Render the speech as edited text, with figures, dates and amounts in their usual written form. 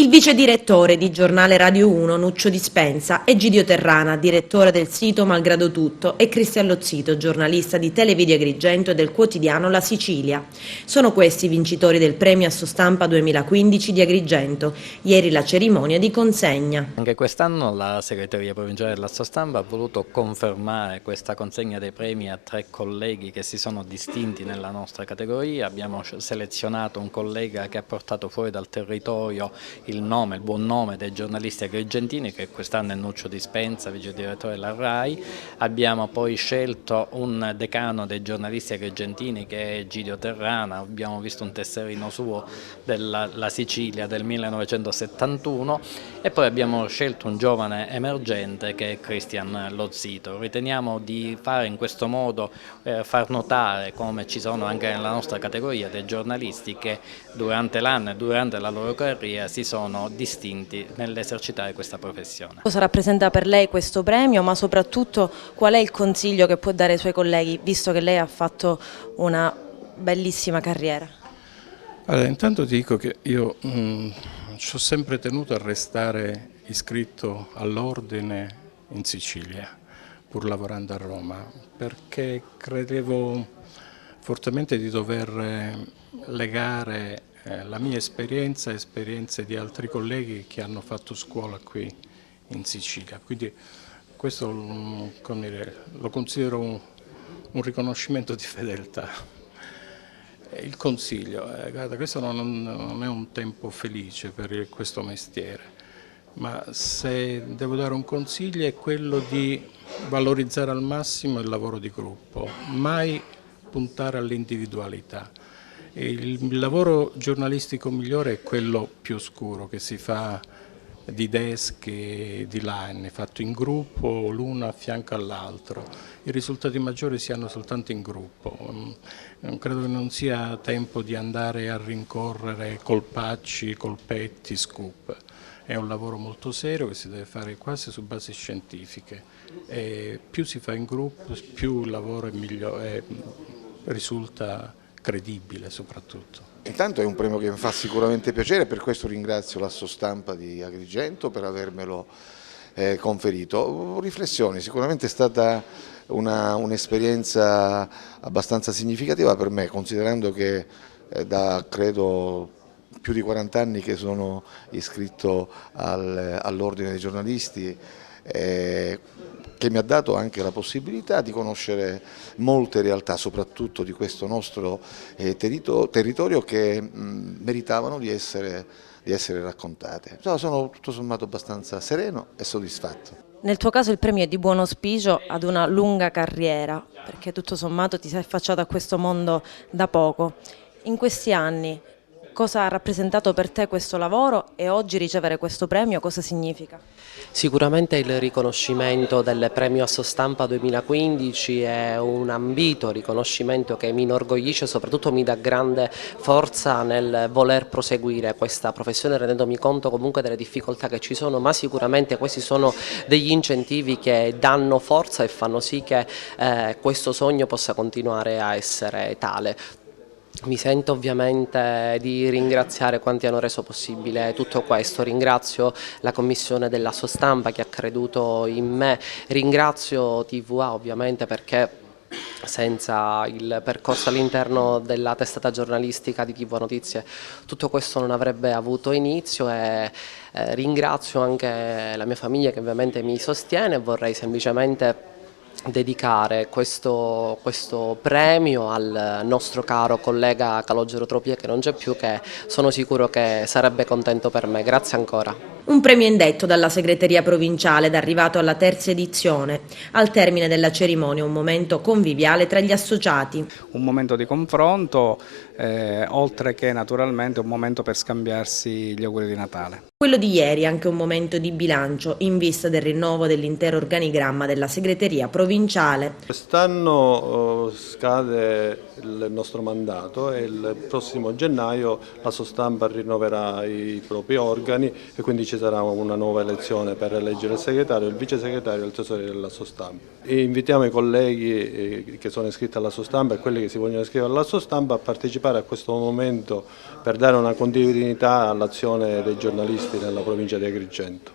Il vice direttore di Giornale Radio 1, Nuccio Dispensa, Egidio Terrana, direttore del sito Malgrado Tutto, e Cristian Lozzito, giornalista di Televideo Agrigento e del quotidiano La Sicilia. Sono questi i vincitori del premio Assostampa 2015 di Agrigento. Ieri la cerimonia di consegna. Anche quest'anno la segreteria provinciale dell'Assostampa ha voluto confermare questa consegna dei premi a 3 colleghi che si sono distinti nella nostra categoria. Abbiamo selezionato un collega che ha portato fuori dal territorio il buon nome dei giornalisti agrigentini, che quest'anno è Nuccio Dispensa, vice direttore della RAI. Abbiamo poi scelto un decano dei giornalisti agrigentini che è Egidio Terrana. Abbiamo visto un tesserino suo della Sicilia del 1971 e poi abbiamo scelto un giovane emergente che è Cristian Lozzito. Riteniamo di fare in questo modo, far notare come ci sono anche nella nostra categoria dei giornalisti che durante l'anno e durante la loro carriera si sono distinti nell'esercitare questa professione. Cosa rappresenta per lei questo premio, ma soprattutto qual è il consiglio che può dare ai suoi colleghi, visto che lei ha fatto una bellissima carriera? Allora, intanto ti dico che io ci ho sempre tenuto a restare iscritto all'ordine in Sicilia, pur lavorando a Roma, perché credevo fortemente di dover legare la mia esperienza a esperienze di altri colleghi che hanno fatto scuola qui in Sicilia. Quindi questo come dire, lo considero un riconoscimento di fedeltà. Il consiglio, guarda, questo non è un tempo felice per questo mestiere, ma se devo dare un consiglio è quello di valorizzare al massimo il lavoro di gruppo, mai puntare all'individualità. Il lavoro giornalistico migliore è quello più oscuro, che si fa di desk e di line, fatto in gruppo, l'uno a fianco all'altro. I risultati maggiori si hanno soltanto in gruppo. Credo che non sia tempo di andare a rincorrere colpacci, colpetti, scoop. È un lavoro molto serio che si deve fare quasi su basi scientifiche. E più si fa in gruppo, più il lavoro è migliore, risulta credibile soprattutto. Intanto è un premio che mi fa sicuramente piacere, per questo ringrazio l'Assostampa di Agrigento per avermelo conferito. Riflessioni, sicuramente è stata un'esperienza abbastanza significativa per me, considerando che da credo più di 40 anni che sono iscritto all'Ordine dei giornalisti, che mi ha dato anche la possibilità di conoscere molte realtà, soprattutto di questo nostro territorio, che meritavano di essere raccontate. Sono tutto sommato abbastanza sereno e soddisfatto. Nel tuo caso il premio è di buon auspicio ad una lunga carriera, perché tutto sommato ti sei affacciato a questo mondo da poco. In questi anni cosa ha rappresentato per te questo lavoro e oggi ricevere questo premio cosa significa? Sicuramente il riconoscimento del premio Assostampa 2015 è un ambito riconoscimento che mi inorgoglisce e soprattutto mi dà grande forza nel voler proseguire questa professione, rendendomi conto comunque delle difficoltà che ci sono, ma sicuramente questi sono degli incentivi che danno forza e fanno sì che questo sogno possa continuare a essere tale. Mi sento ovviamente di ringraziare quanti hanno reso possibile tutto questo, ringrazio la commissione della Sostampa che ha creduto in me, ringrazio TVA ovviamente perché senza il percorso all'interno della testata giornalistica di TV Notizie tutto questo non avrebbe avuto inizio e ringrazio anche la mia famiglia che ovviamente mi sostiene e vorrei semplicemente dedicare questo premio al nostro caro collega Calogero Tropia che non c'è più, che sono sicuro che sarebbe contento per me. Grazie ancora. Un premio indetto dalla segreteria provinciale ed arrivato alla terza edizione. Al termine della cerimonia un momento conviviale tra gli associati. Un momento di confronto, oltre che naturalmente un momento per scambiarsi gli auguri di Natale. Quello di ieri è anche un momento di bilancio in vista del rinnovo dell'intero organigramma della segreteria provinciale. Quest'anno scade il nostro mandato e il prossimo gennaio la Sostampa rinnoverà i propri organi e quindi ci sarà una nuova elezione per eleggere il segretario, il vice segretario e il tesoriere della Sostampa. E invitiamo i colleghi che sono iscritti alla Sostampa e quelli che si vogliono iscrivere alla Sostampa a partecipare a questo momento per dare una continuità all'azione dei giornalisti giornalisti nella provincia di Agrigento.